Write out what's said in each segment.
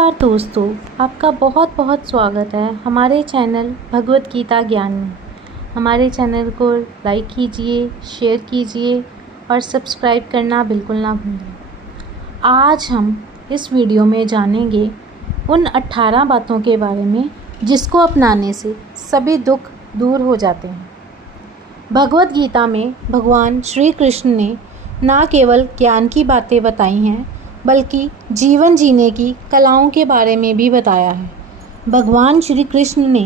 नमस्कार दोस्तों, आपका बहुत बहुत स्वागत है हमारे चैनल भगवत गीता ज्ञान में। हमारे चैनल को लाइक कीजिए, शेयर कीजिए और सब्सक्राइब करना बिल्कुल ना भूलें। आज हम इस वीडियो में जानेंगे उन 18 बातों के बारे में जिसको अपनाने से सभी दुख दूर हो जाते हैं। भगवत गीता में भगवान श्री कृष्ण ने ना केवल ज्ञान की बातें बताई हैं बल्कि जीवन जीने की कलाओं के बारे में भी बताया है। भगवान श्री कृष्ण ने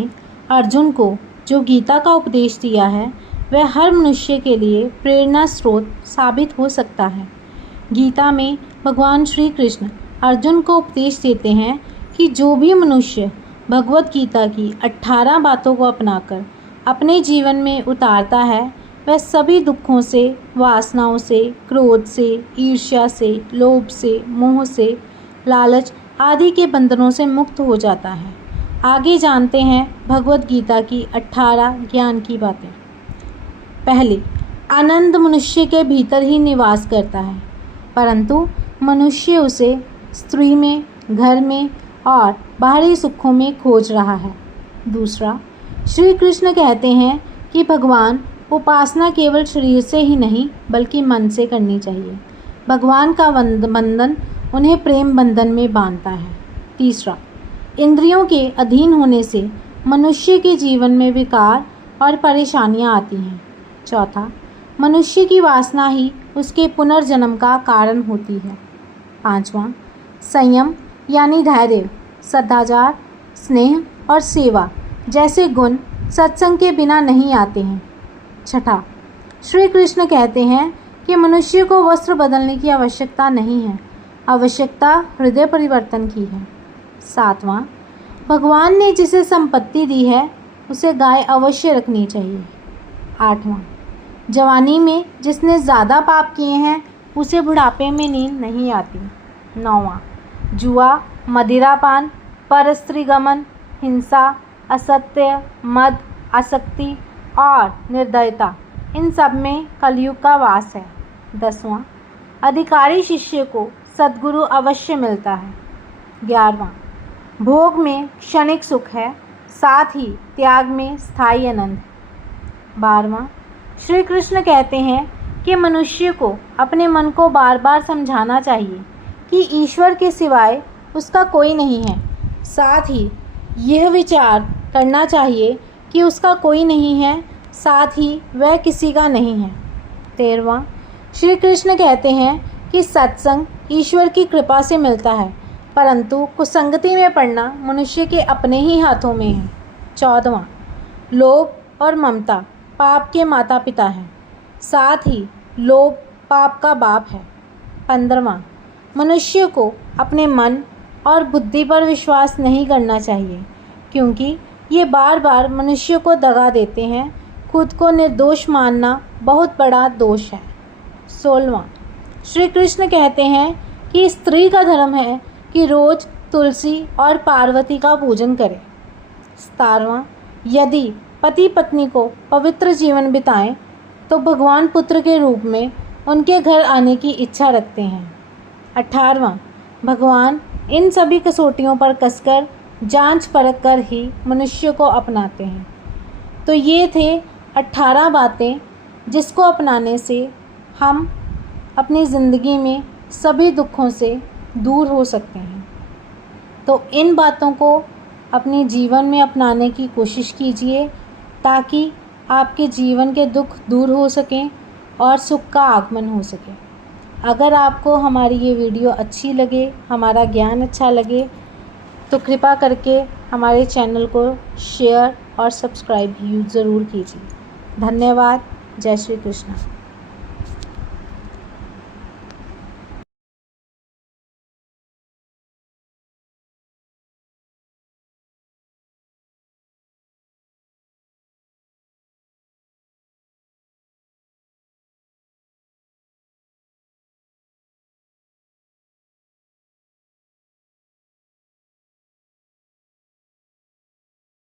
अर्जुन को जो गीता का उपदेश दिया है वह हर मनुष्य के लिए प्रेरणा स्रोत साबित हो सकता है। गीता में भगवान श्री कृष्ण अर्जुन को उपदेश देते हैं कि जो भी मनुष्य भगवत गीता की 18 बातों को अपनाकर अपने जीवन में उतारता है वह सभी दुखों से, वासनाओं से, क्रोध से, ईर्ष्या से, लोभ से, मोह से, लालच आदि के बंधनों से मुक्त हो जाता है। आगे जानते हैं भगवत गीता की 18 ज्ञान की बातें। पहली, आनंद मनुष्य के भीतर ही निवास करता है, परंतु मनुष्य उसे स्त्री में, घर में और बाहरी सुखों में खोज रहा है। दूसरा, श्री कृष्ण कहते हैं कि भगवान उपासना केवल शरीर से ही नहीं बल्कि मन से करनी चाहिए। भगवान का बंधन उन्हें प्रेम बंधन में बांधता है। तीसरा, इंद्रियों के अधीन होने से मनुष्य के जीवन में विकार और परेशानियां आती हैं। चौथा, मनुष्य की वासना ही उसके पुनर्जन्म का कारण होती है। पांचवा, संयम यानी धैर्य, सदाचार, स्नेह और सेवा जैसे गुण सत्संग के बिना नहीं आते हैं। छठा, श्री कृष्ण कहते हैं कि मनुष्य को वस्त्र बदलने की आवश्यकता नहीं है, आवश्यकता हृदय परिवर्तन की है। सातवां, भगवान ने जिसे संपत्ति दी है उसे गाय अवश्य रखनी चाहिए। आठवां, जवानी में जिसने ज़्यादा पाप किए हैं उसे बुढ़ापे में नींद नहीं आती। नौवां, जुआ, मदिरापान, परस्त्रीगमन, हिंसा, असत्य, मद, आसक्ति और निर्दयता इन सब में कलयुग का वास है। 10वां, अधिकारी शिष्य को सद्गुरु अवश्य मिलता है। 11वां, भोग में क्षणिक सुख है, साथ ही त्याग में स्थायी आनंद। 12वां, श्री कृष्ण कहते हैं कि मनुष्य को अपने मन को बार बार समझाना चाहिए कि ईश्वर के सिवाय उसका कोई नहीं है, साथ ही यह विचार करना चाहिए कि उसका कोई नहीं है, साथ ही वह किसी का नहीं है। 13वां, श्री कृष्ण कहते हैं कि सत्संग ईश्वर की कृपा से मिलता है, परंतु कुसंगति में पड़ना मनुष्य के अपने ही हाथों में है। 14वां, लोभ और ममता पाप के माता पिता हैं, साथ ही लोभ पाप का बाप है। 15वां, मनुष्य को अपने मन और बुद्धि पर विश्वास नहीं करना चाहिए क्योंकि ये बार बार मनुष्य को दगा देते हैं। खुद को निर्दोष मानना बहुत बड़ा दोष है। 16वां, श्री कृष्ण कहते हैं कि स्त्री का धर्म है कि रोज तुलसी और पार्वती का पूजन करे। 17वां, यदि पति पत्नी को पवित्र जीवन बिताएं तो भगवान पुत्र के रूप में उनके घर आने की इच्छा रखते हैं। 18वां, भगवान इन सभी कसौटियों पर कसकर जांच परख कर ही मनुष्य को अपनाते हैं। तो ये थे 18 बातें जिसको अपनाने से हम अपनी ज़िंदगी में सभी दुखों से दूर हो सकते हैं। तो इन बातों को अपने जीवन में अपनाने की कोशिश कीजिए ताकि आपके जीवन के दुख दूर हो सकें और सुख का आगमन हो सके। अगर आपको हमारी ये वीडियो अच्छी लगे, हमारा ज्ञान अच्छा लगे तो कृपा करके हमारे चैनल को शेयर और सब्सक्राइब ज़रूर कीजिए। धन्यवाद। जय श्री कृष्ण।